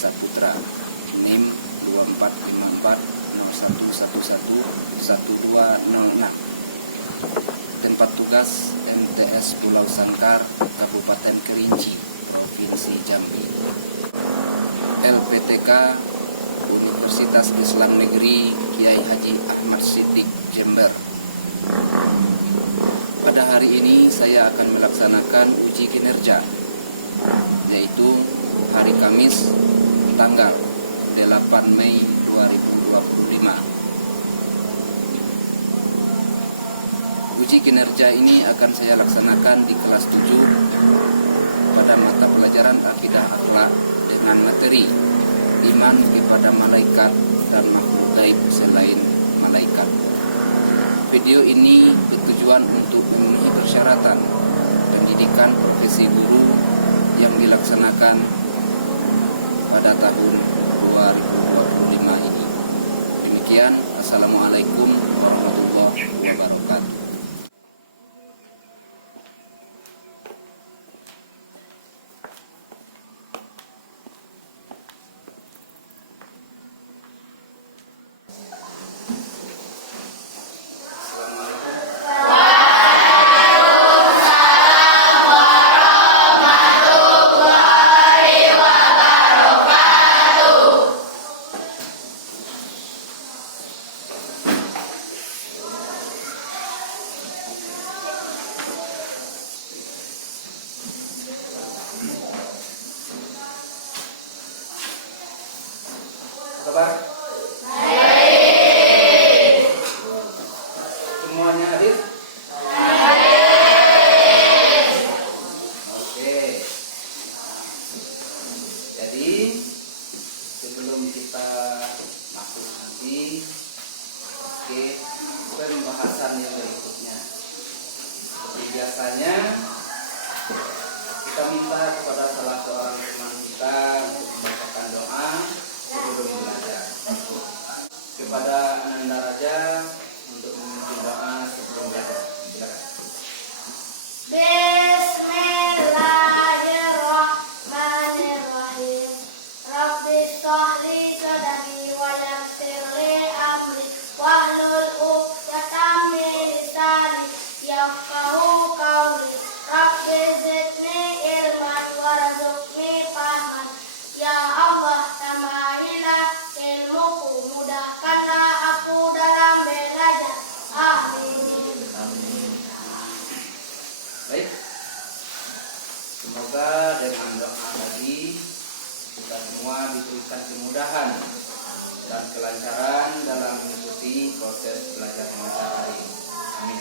Saputra, NIM 245401111206. Tempat tugas MTS Pulau Sangkar, Kabupaten Kerinci, Provinsi Jambi. LPTK Universitas Islam Negeri Kiai Haji Ahmad Siddiq, Jember. Pada hari ini saya akan melaksanakan uji kinerja, yaitu hari Kamis tanggal 8 Mei 2025. Uji kinerja ini akan saya laksanakan di kelas 7 pada mata pelajaran akidah akhlak dengan materi iman kepada malaikat dan makhluk gaib selain malaikat. Video ini bertujuan untuk memenuhi persyaratan pendidikan profesi guru yang dilaksanakan pada tahun 2025 ini. Demikian, Assalamualaikum warahmatullahi wabarakatuh. Kabar? Baik. Semuanya hadir? Hadir. Oke. Jadi sebelum kita masuk nanti ke pembahasan yang berikutnya, seperti biasanya kita minta kepada salah seorang teman kita untuk membacakan doa sebelum belajar. Kepada Ananda Raja untuk memimpin doa sebelum belajar. Silakan. Bismillahirrahmanirrahim. Rabbi shrah li sadri wa yassir li amri wahlul 'uqdatam min lisani yafqahu qawli. Rabbi zidni ilman warzuqni fahman. Ya Allah, tambahilah ilmuku, mudahkanlah aku dalam belajar. Amin. Baik. Semoga dengan doa tadi kita semua diberikan kemudahan dan kelancaran dalam mengikuti proses belajar mengajar hari ini. Amin.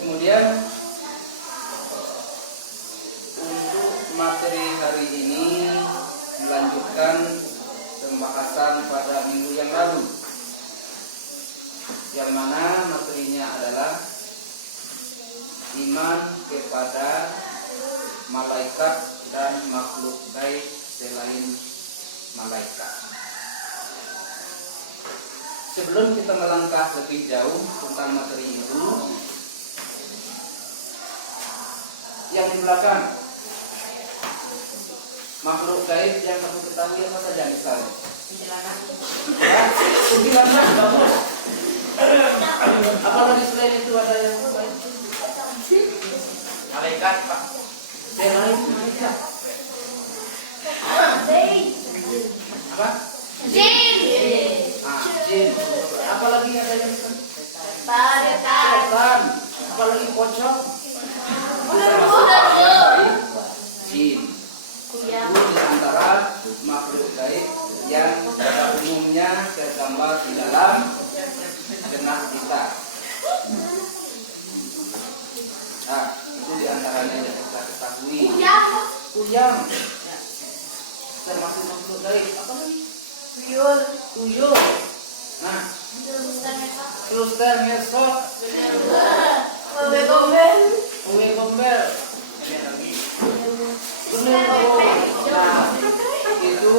Kemudian untuk materi hari ini melanjutkan pembahasan pada minggu yang lalu, yang mana materinya adalah iman kepada malaikat dan makhluk gaib selain malaikat. Sebelum kita melangkah lebih jauh tentang materi itu, yang di belakang makhluk gaib yang kamu ketahui apa saja misalnya? Kuntilanak, bagus. Apalagi selain itu ada yang lain? Malaikat, Pak. Selain malaikat. Apa? Jin. Jin. Apalagi ada yang Setan. Apalagi pocong. Jin. Itu di antara makhluk gaib yang pada umumnya tergambar di dalam benak kita. Nah, itu di antaranya yang kita ketahui. Kuyang. Termasuk makhluk gaib. Apa lagi? Tuyul. Nah, Kluster ngesot. Uwe gombel. Nah, itu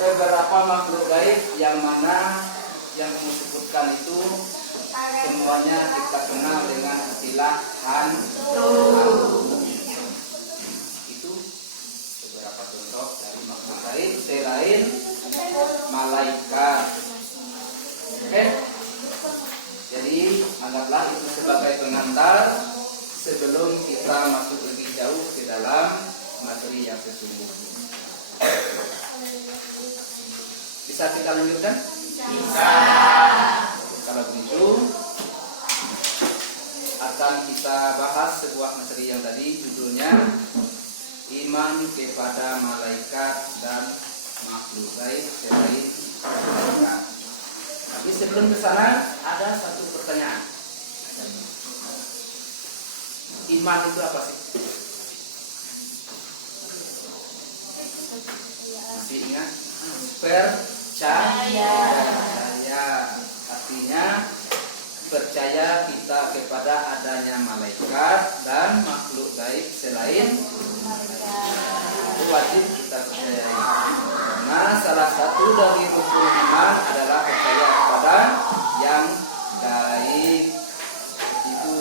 beberapa makhluk gaib yang mana yang kamu sebutkan itu semuanya kita kenal dengan istilah hantu. Itu beberapa contoh dari makhluk lain selain malaikat. Oke? Jadi anggaplah itu sebagai pengantar sebelum kita masuk lebih jauh ke dalam materi yang sesungguhnya. Bisa kita lanjutkan? Bisa. Kalau begitu akan kita bahas sebuah materi yang tadi judulnya iman kepada malaikat dan makhluk gaib selain malaikat. Tapi sebelum ke sana ada satu pertanyaan. Iman itu apa sih? Masih ingat? Percaya. Artinya percaya kita kepada adanya malaikat dan makhluk gaib selain itu wajib kita percayai. Karena salah satu dari rukun iman adalah percaya kepada yang gaib itu.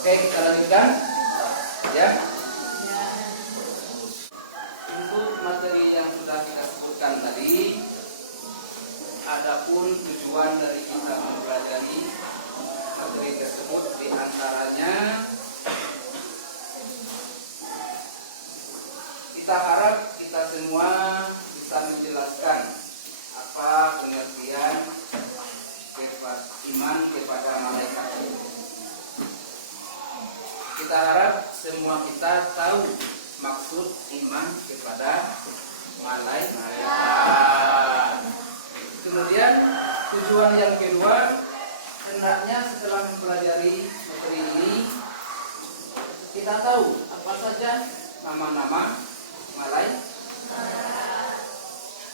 Oke, kita lanjutkan ya. Untuk materi yang sudah kita sebutkan tadi, adapun tujuan dari kita mempelajari materi tersebut diantaranya kita harap kita semua bisa menjelaskan apa pengertian iman kepada malaikat. Kita harap semua kita tahu maksud iman kepada malaikat. Kemudian tujuan yang kedua, hendaknya setelah mempelajari materi ini kita tahu apa saja nama-nama malaikat.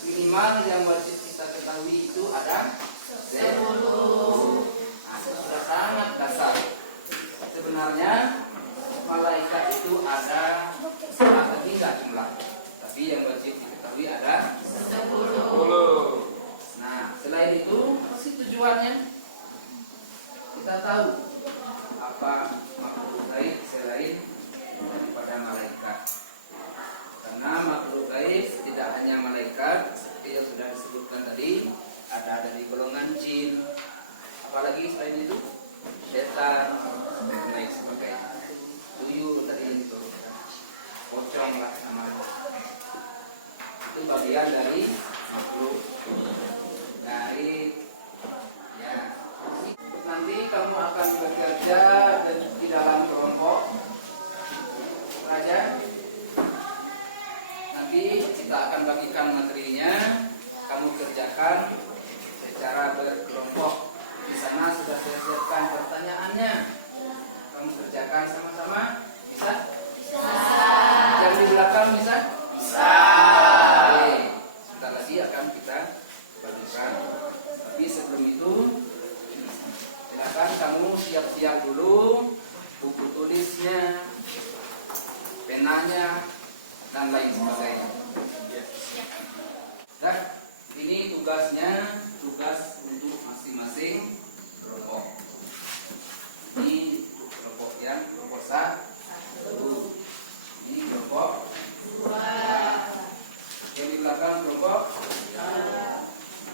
Minimal yang wajib kita ketahui itu ada 10. Nah, sudah sangat dasar. Sebenarnya malaikat itu ada lagi nggak jumlah, tapi yang wajib diketahui ada 10. Nah, selain itu, apa tujuannya? Kita tahu apa makhluk gaib selain daripada malaikat. Karena makhluk gaib tidak hanya malaikat, seperti yang sudah disebutkan tadi, ada dari golongan jin, apalagi selain itu setan dan lain sebagainya. Tuyul tadi itu, pocong lah namanya. Itu bagian dari makhluk gaib. Ya. Nanti kamu akan bekerja di dalam kelompok raja. Nanti kita akan bagikan materinya, kamu kerjakan secara berkelompok. Di sana sudah saya siapkan pertanyaannya. Kamu kerjakan sama-sama, bisa? Bisa. Yang di belakang bisa? Bisa. Oke. Sebentar lagi akan kita bagikan. Tapi sebelum itu, silakan kamu siap-siap dulu buku tulisnya, penanya, dan lain sebagainya. Nah, ini tugasnya, tugas untuk masing-masing kelompok. Ini kelompok yang kelompok 1. Ini kelompok 2. Yang di belakang kelompok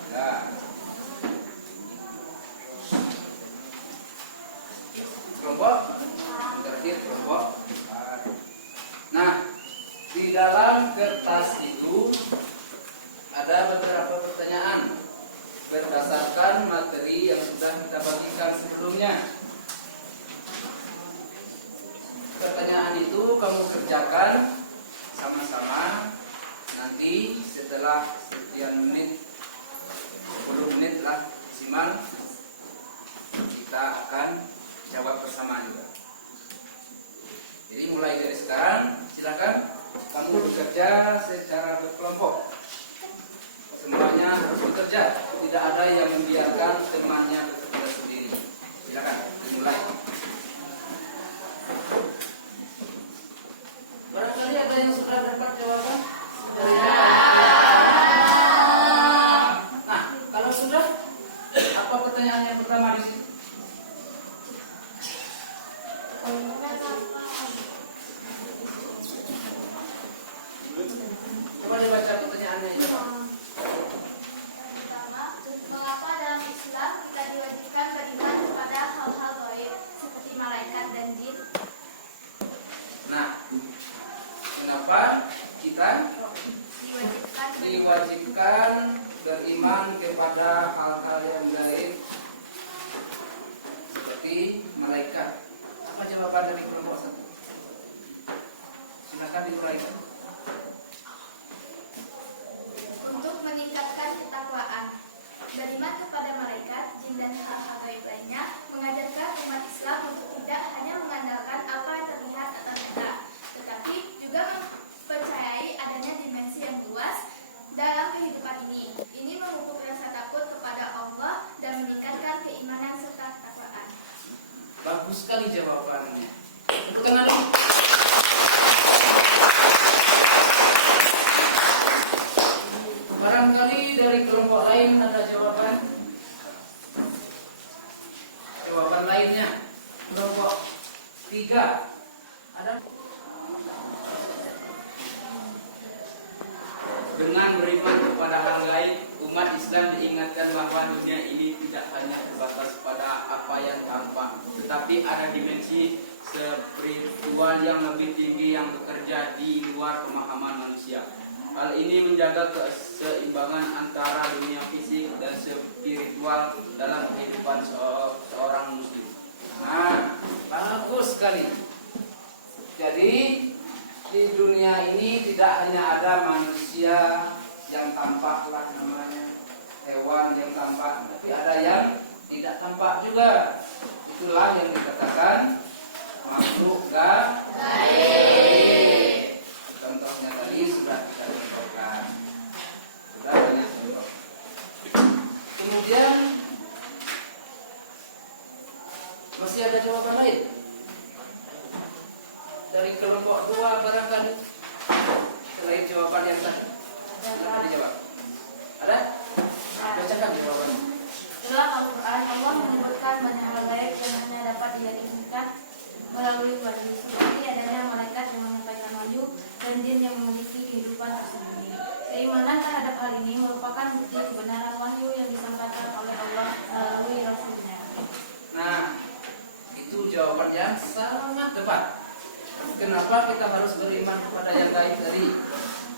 3. Kelompok terakhir kelompok 4. Nah, di dalam kertas itu ada beberapa pertanyaan berdasarkan materi yang sudah kita bagikan sebelumnya. Pertanyaan itu kamu kerjakan sama-sama. Nanti setelah sekian menit, 10 menit lah maksimal, kita akan jawab bersama juga. Jadi mulai dari sekarang silakan kamu bekerja secara berkelompok. Semuanya harus bekerja, tidak ada yang membiarkan temannya bekerja sendiri. Silakan dimulai. Barangkali ada yang sudah dapat jawaban dari Nah, kalau sudah, apa pertanyaan yang pertama di sini? dibaca pertanyaannya itu? Pertama, mengapa dalam Islam kita diwajibkan beriman kepada hal-hal gaib seperti malaikat dan jin? Nah, kenapa kita diwajibkan beriman kepada hal-hal yang gaib seperti malaikat? Apa jawaban dari kelompok satu? Silakan diuraikan. Untuk meningkatkan ketakwaan. Beriman kepada malaikat, jin dan hal-hal gaib lainnya mengajarkan umat Islam untuk tidak hanya mengandalkan apa yang terlihat atau nyata, tetapi juga mempercayai adanya dimensi yang luas dalam kehidupan ini. Ini memupuk rasa takut kepada Allah dan meningkatkan keimanan serta ketakwaan. Bagus sekali jawabannya. Tepuk tangan dulu. Barangkali dari kelompok lain ada jawaban. Jawaban lainnya. Kelompok 3 ada. Dengan beriman kepada hal gaib, umat Islam diingatkan bahwa dunia ini tidak hanya terbatas pada apa yang tampak, tetapi ada dimensi spiritual yang lebih tinggi yang bekerja di luar pemahaman manusia. Hal ini menjaga keseimbangan antara dunia fisik dan spiritual dalam kehidupan seorang muslim. Nah, bagus sekali. Jadi di dunia ini tidak hanya ada manusia yang tampak lah namanya, hewan yang tampak, tapi ada yang tidak tampak juga. Itulah yang dikatakan makhluk gaib. Contohnya tadi sudah kita contohkan. Sudah banyak contoh. Kemudian masih ada jawaban lain dari kelompok 2 barangkali selain jawaban yang tadi. Silakan dijawab. Ada? Bacakan jawabannya. Dalam Al-Quran, Allah menyebutkan banyak hal gaib yang hanya dapat diyakinkan melalui wahyu, seperti adanya malaikat yang menyampaikan wahyu dan jin yang memiliki kehidupan tersendiri. Keimanan terhadap hal ini merupakan bukti kebenaran wahyu yang disampaikan oleh Allah melalui Rasulnya. Nah, itu jawaban yang sangat tepat. Kenapa kita harus beriman kepada yang gaib tadi?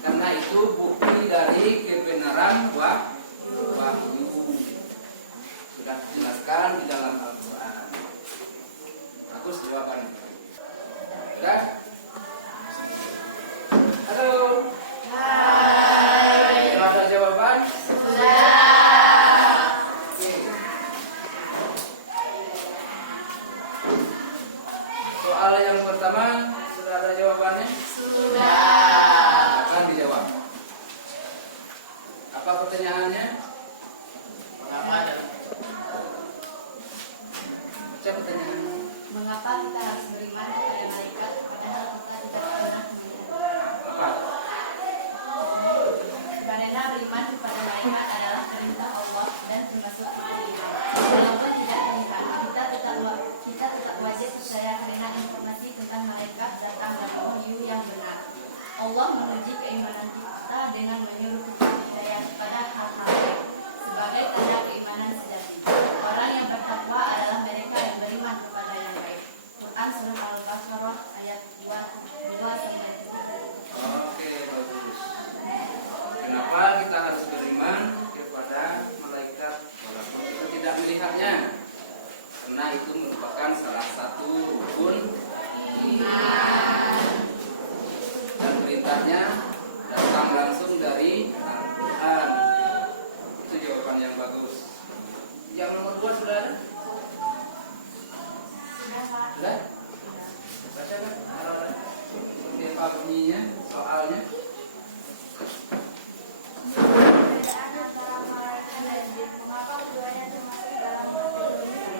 Karena itu bukti dari kebenaran wahyu. Sudah dijelaskan di dalam Al-Quran. Bagus jawabannya. Sudah? Halo. Hai. Sudah ada jawaban? Sudah. Oke. Soal yang pertama sudah ada jawabannya? Sudah. Akan dijawab. Apa pertanyaannya? Mengapa ada? Baca pertanyaannya. Mengapa kita harus beriman kepada malaikat padahal kita tidak pernah melihat? Apa? Karena beriman kepada malaikat adalah perintah Allah dan termasuk iman. Walaupun tidak terlihat, kita tetap wajib percaya karena informasi tentang malaikat datang dari wahyu yang benar. Allah menguji keimanan kita dengan menyuruh kita percaya kepada hal-hal gaib sebagai tanda keimanan sejati. Orang yang bertakwa adalah mereka yang beriman kepada yang gaib. Quran Surah Al-Baqarah ayat 2-3. Oke, bagus. Kenapa kita harus beriman kepada malaikat walaupun kita tidak melihatnya? Karena itu merupakan salah satu rukun iman. Dan perintahnya datang langsung dari Al-Quran. Itu jawaban yang bagus. Yang nomor 2 sudah ada? Sudah? Baca kan? Seperti apa bunyinya, soalnya? Perbedaan antara malaikat dan jin. Mengapa keduanya termasuk dalam kategori jin?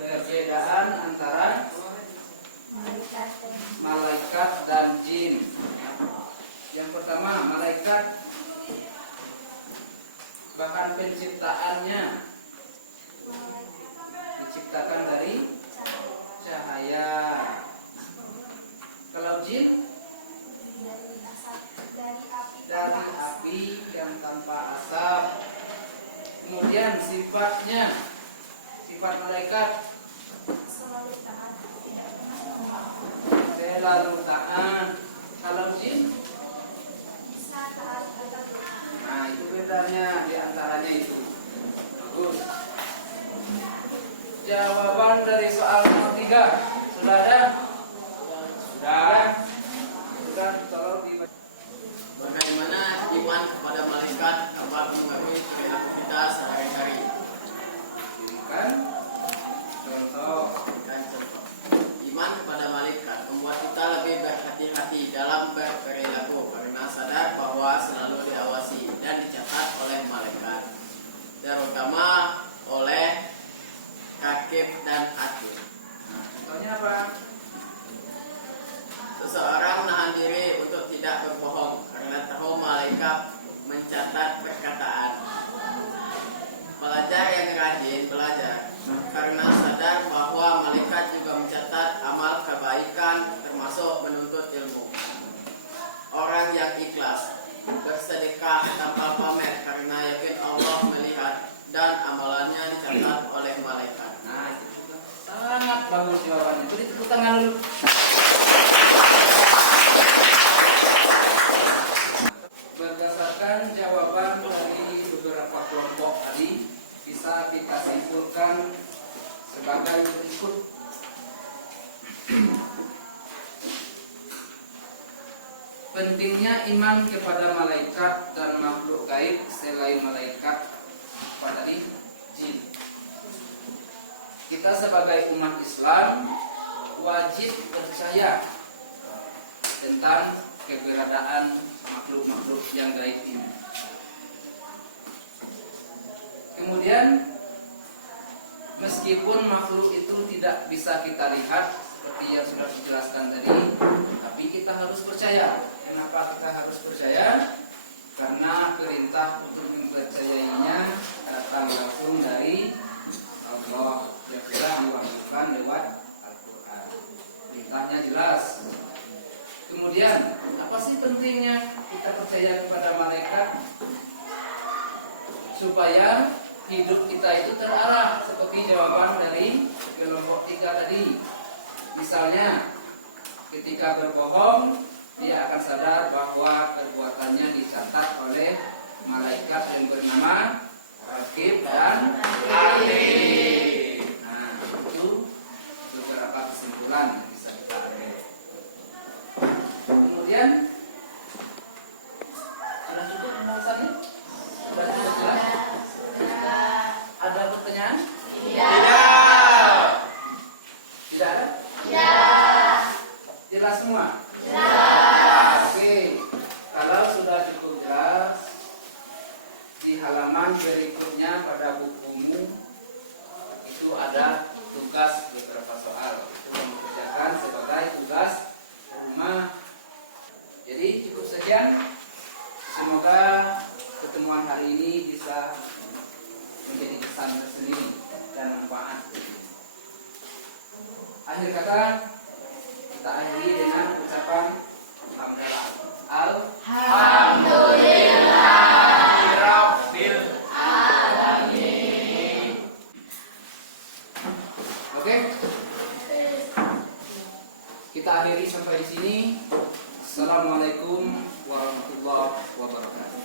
Perbedaan antara malaikat dan jin. Yang pertama, malaikat bahan penciptaannya diciptakan dari sifat malaikat? Selalu taat, tidak pernah memaaf. Selalu taat. Kalau jin? Bisa taat atau Nah, itu bedanya di antaranya itu. Bagus. Jawaban dari soal nomor 3 sudah ada? Sudah. Sudah, tolong dibaca. Bagaimana iman kepada malaikat dapat mengaruhi perilaku kita sehari-hari? Berikan contoh. Berikan contoh. Iman kepada malaikat membuat kita lebih berhati-hati dalam berperilaku karena sadar bahwa selalu diawasi dan dicatat oleh malaikat, terutama oleh Rakib dan Atid. Nah, contohnya apa? Seseorang menahan diri untuk tidak berbohong karena tahu malaikat mencatat perkataan. Pelajar yang rajin belajar karena sadar bahwa malaikat juga mencatat amal kebaikan termasuk menuntut ilmu. Orang yang ikhlas bersedekah tanpa pamer karena yakin Allah melihat dan amalannya dicatat oleh malaikat. Nah, itu juga sangat bagus jawabannya. Beri tepuk tangan dulu. Berdasarkan jawaban dari beberapa kelompok tadi, bisa kita simpulkan sebagai berikut. Pentingnya iman kepada malaikat dan makhluk gaib selain malaikat apa tadi? Jin. Kita sebagai umat Islam wajib percaya tentang keberadaan makhluk-makhluk yang gaib ini. Kemudian meskipun makhluk itu tidak bisa kita lihat seperti yang sudah dijelaskan tadi, tapi kita harus percaya. Kenapa kita harus percaya? Karena perintah untuk mempercayainya datang langsung dari Allah yang sudah diwahyukan lewat Al-Quran. Perintahnya jelas. Kemudian, apa sih pentingnya kita percaya kepada malaikat? Supaya hidup kita itu terarah seperti jawaban dari kelompok 3 tadi. Misalnya, ketika berbohong, dia akan sadar bahwa perbuatannya dicatat oleh malaikat yang bernama Rakib dan Atid. Nah, itu beberapa kesimpulan yang bisa kita ambil. Kemudian, sudah cukup pembahasannya? Sudah cukup jelas? Ada pertanyaan? Tidak. Tidak ada? Jelas semua? Oke, kalau sudah cukup jelas, di halaman berikutnya pada bukumu itu ada tugas beberapa soal. Itu yang dikerjakan sebagai tugas rumah. Jadi cukup sekian. Semoga pertemuan hari ini bisa menjadi kesan tersendiri dan manfaat. Akhir kata, kita akhiri dengan ucapan hamdalah. Alhamdulillahirabbil alamin. Oke. Kita akhiri sampai di sini. Assalamualaikum warahmatullahi wabarakatuh.